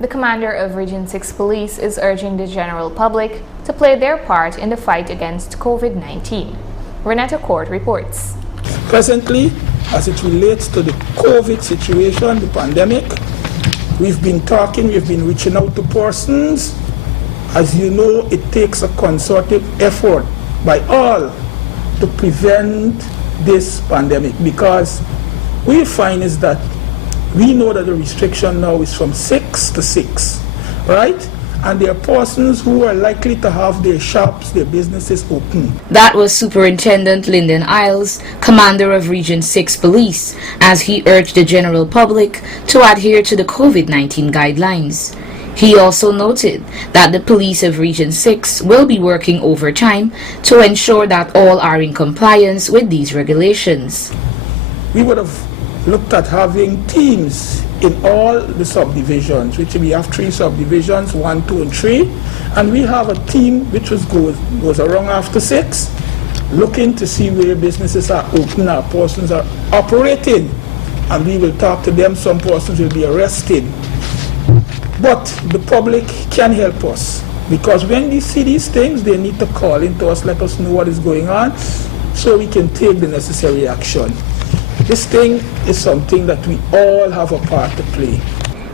The commander of Region 6 Police is urging the general public to play their part in the fight against COVID-19. Renetta Court reports. Presently, as it relates to the COVID situation, the pandemic, we've been reaching out to persons. As you know, it takes a concerted effort by all to prevent this pandemic, because we find is that we know that the restriction now is from 6 to 6, right? And there are persons who are likely to have their shops, their businesses open. That was Superintendent Lyndon Isles, Commander of Region 6 Police, as he urged the general public to adhere to the COVID-19 guidelines. He also noted that the police of Region 6 will be working overtime to ensure that all are in compliance with these regulations. We would have looked at having teams in all the subdivisions, which we have 3 subdivisions, 1, 2, and 3, and we have a team which goes around after 6, looking to see where businesses are open, our persons are operating, and we will talk to them. Some persons will be arrested. But the public can help us, because when they see these things, they need to call into us, let us know what is going on, so we can take the necessary action. This thing is something that we all have a part to play.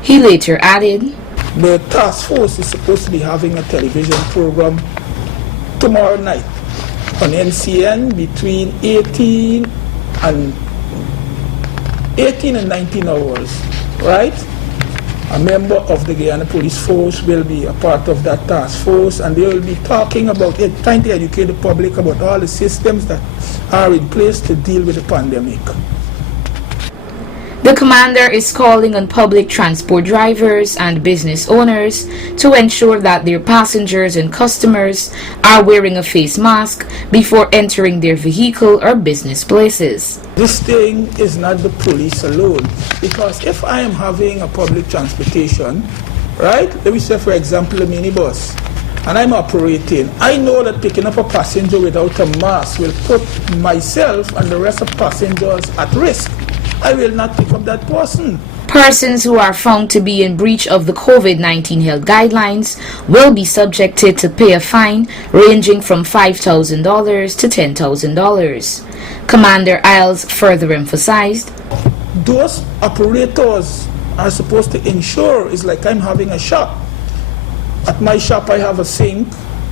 He later added, the task force is supposed to be having a television program tomorrow night on NCN between 18 and 19 hours, right? A member of the Guyana Police Force will be a part of that task force, and they will be talking about it, trying to educate the public about all the systems that are in place to deal with the pandemic. The commander is calling on public transport drivers and business owners to ensure that their passengers and customers are wearing a face mask before entering their vehicle or business places. This thing is not the police alone, because if I am having a public transportation, right, let me say for example a minibus, and I'm operating, I know that picking up a passenger without a mask will put myself and the rest of passengers at risk. I will not pick up that person. Persons who are found to be in breach of the COVID-19 health guidelines will be subjected to pay a fine ranging from $5,000 to $10,000. Commander Isles further emphasized, those operators are supposed to ensure, it's like I'm having a shop. At my shop I have a sink,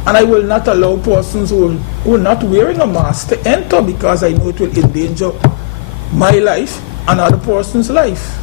and I will not allow persons who are not wearing a mask to enter, because I know it will endanger my life and other person's life.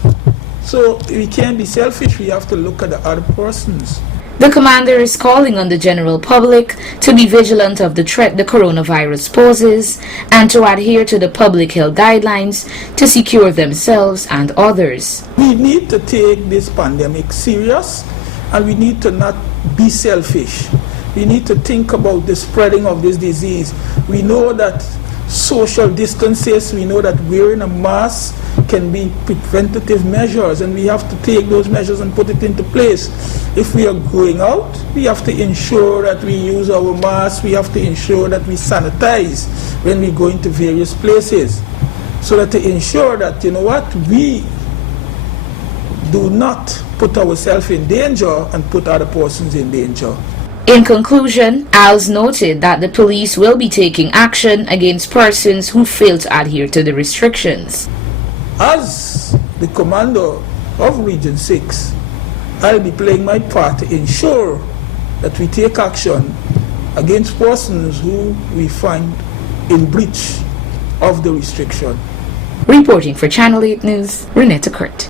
So we can't be selfish, we have to look at the other persons. The commander is calling on the general public to be vigilant of the threat the coronavirus poses and to adhere to the public health guidelines to secure themselves and others. We need to take this pandemic serious, and we need to not be selfish. We need to think about the spreading of this disease. We know that social distances, we know that wearing a mask can be preventative measures, and we have to take those measures and put it into place. If we are going out, we have to ensure that we use our masks, we have to ensure that we sanitize when we go into various places, so that to ensure that, you know what, we do not put ourselves in danger and put other persons in danger. In conclusion, Isles noted that the police will be taking action against persons who fail to adhere to the restrictions. As the commander of Region 6, I'll be playing my part to ensure that we take action against persons who we find in breach of the restriction. Reporting for Channel 8 News, Renetta Court.